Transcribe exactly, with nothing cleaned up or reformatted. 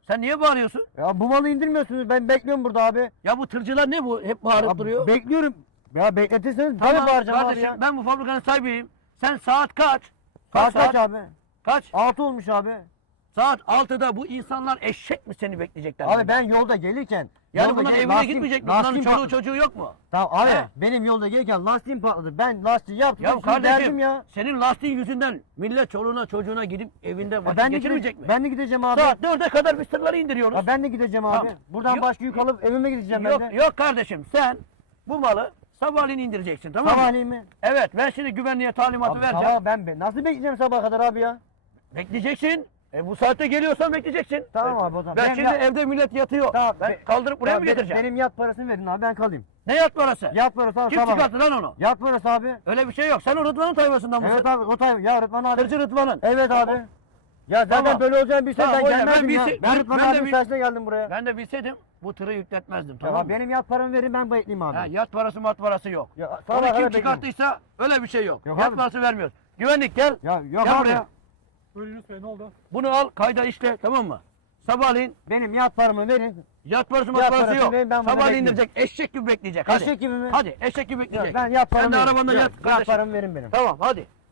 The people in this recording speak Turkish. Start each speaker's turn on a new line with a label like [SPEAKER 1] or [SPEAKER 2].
[SPEAKER 1] Sen niye bağırıyorsun?
[SPEAKER 2] Ya bu malı indirmiyorsunuz. Ben bekliyorum burada abi.
[SPEAKER 1] Ya bu tırcılar ne bu? Hep bağırıp
[SPEAKER 2] Abi,
[SPEAKER 1] duruyor.
[SPEAKER 2] bekliyorum. Ya bekletirseniz
[SPEAKER 1] Tamam
[SPEAKER 2] tabii bağıracağım abi
[SPEAKER 1] kardeşim
[SPEAKER 2] ya.
[SPEAKER 1] ben bu fabrikanın sahibiyim. Sen saat kaç?
[SPEAKER 2] Saat kaç abi?
[SPEAKER 1] Kaç?
[SPEAKER 2] Altı olmuş abi.
[SPEAKER 1] Saat altıda bu insanlar eşek mi seni bekleyecekler?
[SPEAKER 2] Abi
[SPEAKER 1] burada?
[SPEAKER 2] ben yolda gelirken.
[SPEAKER 1] Yani
[SPEAKER 2] yolda
[SPEAKER 1] bunlar
[SPEAKER 2] gel-
[SPEAKER 1] evine
[SPEAKER 2] lastiğim-
[SPEAKER 1] gitmeyecek mi?
[SPEAKER 2] lastiğim
[SPEAKER 1] Bunların çoluğu
[SPEAKER 2] patladı.
[SPEAKER 1] çocuğu yok mu?
[SPEAKER 2] Tamam abi
[SPEAKER 1] He?
[SPEAKER 2] benim yolda gelirken lastiğim patladı. Ben lastiği yaptım.
[SPEAKER 1] Ya
[SPEAKER 2] şimdi
[SPEAKER 1] kardeşim
[SPEAKER 2] derdim ya.
[SPEAKER 1] senin lastiğin yüzünden millet çoluğuna çocuğuna gidip evinde
[SPEAKER 2] Ya
[SPEAKER 1] vakit
[SPEAKER 2] ben de
[SPEAKER 1] geçirmeyecek
[SPEAKER 2] gide-
[SPEAKER 1] mi?
[SPEAKER 2] Ben de gideceğim abi.
[SPEAKER 1] Saat dörde kadar biz tırları indiriyoruz.
[SPEAKER 2] Ya ben de gideceğim abi.
[SPEAKER 1] Tamam.
[SPEAKER 2] Buradan
[SPEAKER 1] Yok-
[SPEAKER 2] başka yük alıp evime gideceğim
[SPEAKER 1] yok,
[SPEAKER 2] ben de.
[SPEAKER 1] yok kardeşim sen bu malı sabahleyin indireceksin tamam mı?
[SPEAKER 2] Sabahleyin mi?
[SPEAKER 1] Evet ben şimdi güvenliğe talimatı
[SPEAKER 2] Abi
[SPEAKER 1] vereceğim.
[SPEAKER 2] sabah ben be. Nasıl bekleyeceğim sabaha kadar abi ya?
[SPEAKER 1] Bekleyeceksin. E bu saatte geliyorsan bekleyeceksin.
[SPEAKER 2] Tamam
[SPEAKER 1] E,
[SPEAKER 2] abi, o zaman.
[SPEAKER 1] Ben
[SPEAKER 2] Ben
[SPEAKER 1] şimdi
[SPEAKER 2] ya-
[SPEAKER 1] evde millet yatıyor.
[SPEAKER 2] Tamam,
[SPEAKER 1] Ben
[SPEAKER 2] be-
[SPEAKER 1] kaldırıp buraya
[SPEAKER 2] Ya
[SPEAKER 1] mı
[SPEAKER 2] be-
[SPEAKER 1] getireceğim?
[SPEAKER 2] Benim yat parasını verin abi ben kalayım.
[SPEAKER 1] Ne yat parası?
[SPEAKER 2] Yat parası abi
[SPEAKER 1] Kim
[SPEAKER 2] sabah.
[SPEAKER 1] çıkarttı lan onu?
[SPEAKER 2] Yat parası abi.
[SPEAKER 1] Öyle bir şey yok. Sen o Rıdvan'ın tayfasından mısın?
[SPEAKER 2] Evet abi o tay ya Rıdvan abi.
[SPEAKER 1] Tırcı Rıdvan'ın.
[SPEAKER 2] Evet abi. Ya zaten
[SPEAKER 1] Tamam.
[SPEAKER 2] böyle olacağını bilsem
[SPEAKER 1] Tamam,
[SPEAKER 2] ben
[SPEAKER 1] öyle. Ben
[SPEAKER 2] gelmezdim ya.
[SPEAKER 1] bilse-
[SPEAKER 2] Ben
[SPEAKER 1] ben-
[SPEAKER 2] Rıdvan
[SPEAKER 1] ben de
[SPEAKER 2] abinin
[SPEAKER 1] bil-
[SPEAKER 2] sayesinde geldim buraya.
[SPEAKER 1] Ben de bilseydim bu tırı yükletmezdim
[SPEAKER 2] Ya
[SPEAKER 1] tamam mı?
[SPEAKER 2] benim yat paramı verin ben bekleyeyim abi.
[SPEAKER 1] Ha, yat parası mat parası yok.
[SPEAKER 2] Ya,
[SPEAKER 1] Onu
[SPEAKER 2] sabah
[SPEAKER 1] kim
[SPEAKER 2] kadar bekleyin.
[SPEAKER 1] çıkarttıysa öyle bir şey yok.
[SPEAKER 2] Yok
[SPEAKER 1] yat
[SPEAKER 2] abi.
[SPEAKER 1] parası vermiyoruz. Güvenlik gel.
[SPEAKER 2] Ya yok
[SPEAKER 1] Gel
[SPEAKER 2] abi.
[SPEAKER 1] buraya.
[SPEAKER 3] Buyurun Yunus Bey ne oldu?
[SPEAKER 1] Bunu al kayda işle tamam mı? Sabahleyin
[SPEAKER 2] Benim yat paramı verin.
[SPEAKER 1] yat parası mat
[SPEAKER 2] Yat
[SPEAKER 1] parası
[SPEAKER 2] parası
[SPEAKER 1] yok.
[SPEAKER 2] verin, ben bunu
[SPEAKER 1] Sabahleyin
[SPEAKER 2] bekleyeyim.
[SPEAKER 1] indirecek. Eşek gibi bekleyecek. Hadi.
[SPEAKER 2] Eşek gibi mi?
[SPEAKER 1] Hadi eşek gibi
[SPEAKER 2] Ya
[SPEAKER 1] bekleyecek.
[SPEAKER 2] ben yat paramı
[SPEAKER 1] Sen de
[SPEAKER 2] verin.
[SPEAKER 1] arabanda
[SPEAKER 2] Yok,
[SPEAKER 1] yat
[SPEAKER 2] Yat
[SPEAKER 1] kardeşim.
[SPEAKER 2] paramı verin benim.
[SPEAKER 1] Tamam hadi.